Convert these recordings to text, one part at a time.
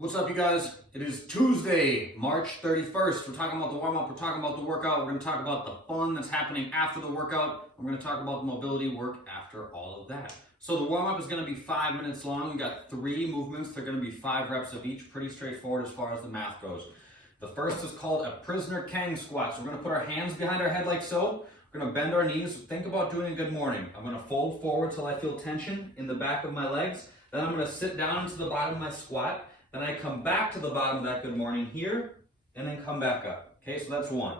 What's up, you guys? It is Tuesday, March 31st. We're talking about the warm-up, we're talking about the workout, we're going to talk about the fun that's happening after the workout, we're going to talk about the mobility work after all of that. So the warm-up is going to be 5 minutes long. We got 3 movements. They're going to be 5 reps of each. Pretty straightforward as far as the math goes. The first is called a prisoner Kang squat. So we're going to put our hands behind our head like so. We're going to bend our knees. Think about doing a good morning. I'm going to fold forward till I feel tension in the back of my legs. Then I'm going to sit down into the bottom of my squat. Then I come back to the bottom of that good morning here, and then come back up. Okay, so that's 1.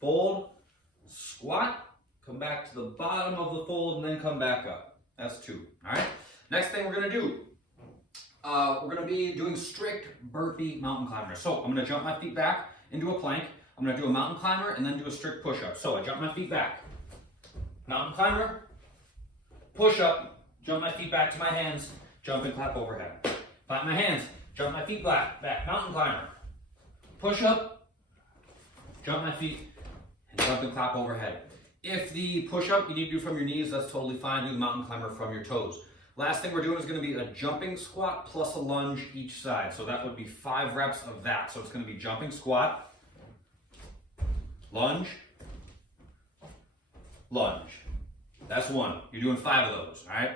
Fold, squat, come back to the bottom of the fold, and then come back up. That's 2. All right. Next thing we're gonna do, we're gonna be doing strict burpee mountain climber. So I'm gonna jump my feet back into a plank. I'm gonna do a mountain climber and then do a strict push-up. So I jump my feet back, mountain climber, push-up, jump my feet back to my hands, jump and clap overhead. Clap my hands. Jump my feet back, mountain climber. Push up, jump my feet, and jump and clap overhead. If the push up you need to do from your knees, that's totally fine. Do the mountain climber from your toes. Last thing we're doing is going to be a jumping squat plus a lunge each side. So that would be 5 reps of that. So it's going to be jumping squat, lunge, lunge. That's 1. You're doing 5 of those, all right?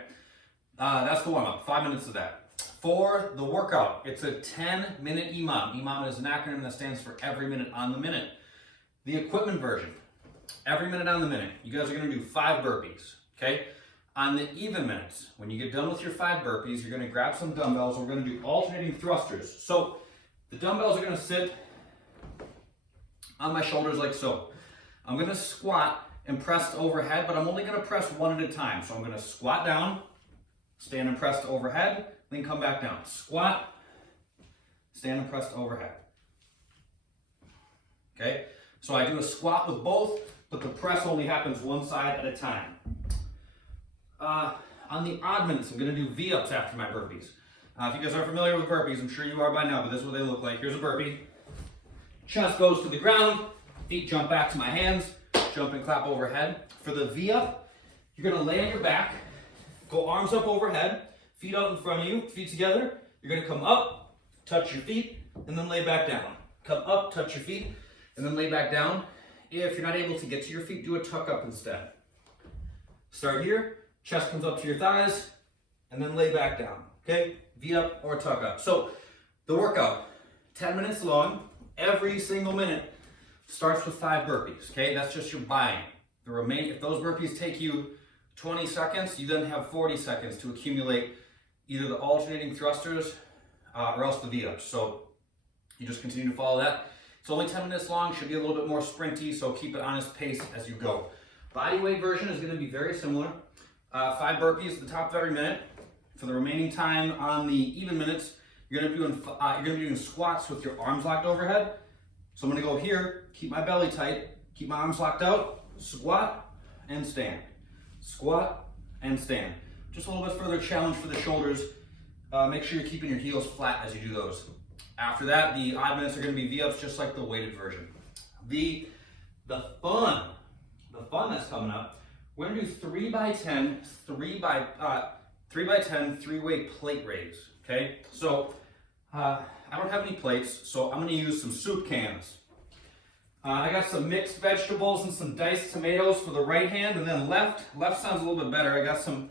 That's the warm up, 5 minutes of that. For the workout, it's a 10-minute EMOM. EMOM is an acronym that stands for every minute on the minute. The equipment version, every minute on the minute. You guys are going to do 5 burpees, okay? On the even minutes, when you get done with your 5 burpees, you're going to grab some dumbbells. We're going to do alternating thrusters. So the dumbbells are going to sit on my shoulders like so. I'm going to squat and press overhead, but I'm only going to press 1 at a time. So I'm going to squat down, stand and press to overhead, then come back down. Squat, stand and press to overhead. Okay, so I do a squat with both, but the press only happens one side at a time. On the odd minutes, I'm going to do V-ups after my burpees. If you guys are familiar with burpees, I'm sure you are by now, but this is what they look like. Here's a burpee. Chest goes to the ground, feet jump back to my hands, jump and clap overhead. For the V-up, you're going to lay on your back, go arms up overhead, feet out in front of you, feet together. You're going to come up, touch your feet, and then lay back down. Come up, touch your feet, and then lay back down. If you're not able to get to your feet, do a tuck up instead. Start here, chest comes up to your thighs, and then lay back down. Okay? V up or tuck up. So the workout, 10 minutes long. Every single minute starts with 5 burpees. Okay? That's just your buy-in. If those burpees take you 20 seconds, you then have 40 seconds to accumulate either the alternating thrusters or else the V-ups. So you just continue to follow that. It's only 10 minutes long, should be a little bit more sprinty, so keep it on its pace as you go. Body weight version is going to be very similar. 5 burpees at the top of every minute. For the remaining time on the even minutes, you're going to be doing squats with your arms locked overhead. So I'm going to go here, keep my belly tight, keep my arms locked out, squat and stand. Squat and stand. Just a little bit further challenge for the shoulders. Make sure you're keeping your heels flat as you do those. After that, the odd minutes are going to be V-ups just like the weighted version. The fun that's coming up, we're going to do 3 by 10, 3 by 10 3-way plate raise. Okay, so I don't have any plates, so I'm going to use some soup cans. I got some mixed vegetables and some diced tomatoes for the right hand, and then left sounds a little bit better. I got some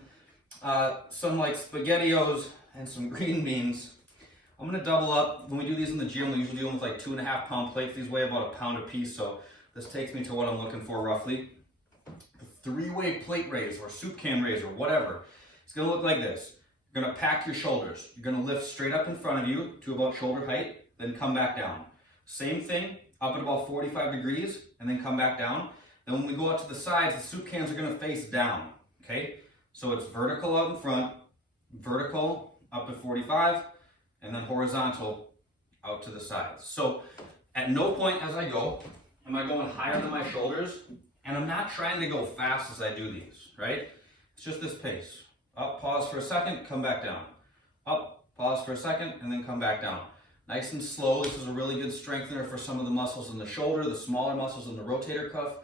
like SpaghettiOs and some green beans. I'm gonna double up. When we do these in the gym, we usually do them with like 2.5 pound plates. These weigh about 1 pound a piece, so this takes me to what I'm looking for roughly. The 3-way plate raise or soup can raise or whatever. It's gonna look like this. You're gonna pack your shoulders. You're gonna lift straight up in front of you to about shoulder height, then come back down. Same thing, up at about 45 degrees, and then come back down. Then when we go out to the sides, the soup cans are gonna face down, okay? So it's vertical out in front, vertical up to 45, and then horizontal out to the sides. So at no point as I go, am I going higher than my shoulders, and I'm not trying to go fast as I do these, right? It's just this pace. Up, pause for a second, come back down. Up, pause for a second, and then come back down. Nice and slow. This is a really good strengthener for some of the muscles in the shoulder, the smaller muscles in the rotator cuff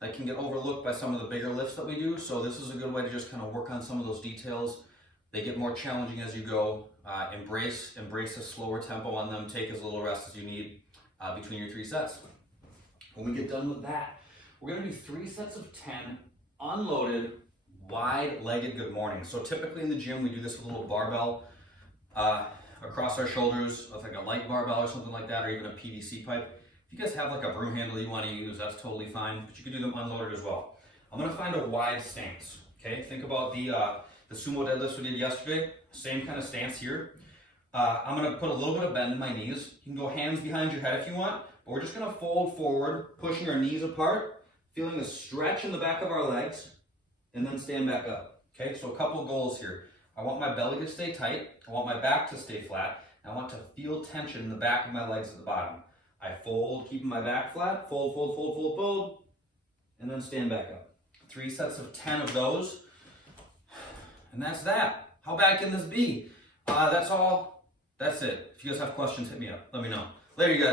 that can get overlooked by some of the bigger lifts that we do. So this is a good way to just kind of work on some of those details They get more challenging as you go. Embrace a slower tempo on them. Take as little rest as you need between your 3 sets. When we get done with that, we're gonna do 3 sets of 10 unloaded, wide-legged good mornings. So typically in the gym, we do this with a little barbell across our shoulders with like a light barbell or something like that, or even a PVC pipe. If you guys have like a broom handle you want to use, that's totally fine, but you can do them unloaded as well. I'm gonna find a wide stance, okay? Think about the sumo deadlifts we did yesterday, same kind of stance here. I'm gonna put a little bit of bend in my knees. You can go hands behind your head if you want, but we're just gonna fold forward, pushing our knees apart, feeling a stretch in the back of our legs, and then stand back up, okay? So a couple goals here. I want my belly to stay tight, I want my back to stay flat, and I want to feel tension in the back of my legs at the bottom. I fold, keeping my back flat, fold, fold, fold, fold, fold, and then stand back up. 3 sets of 10 of those, and that's that. How bad can this be? That's all. That's it. If you guys have questions, hit me up. Let me know. Later, you guys.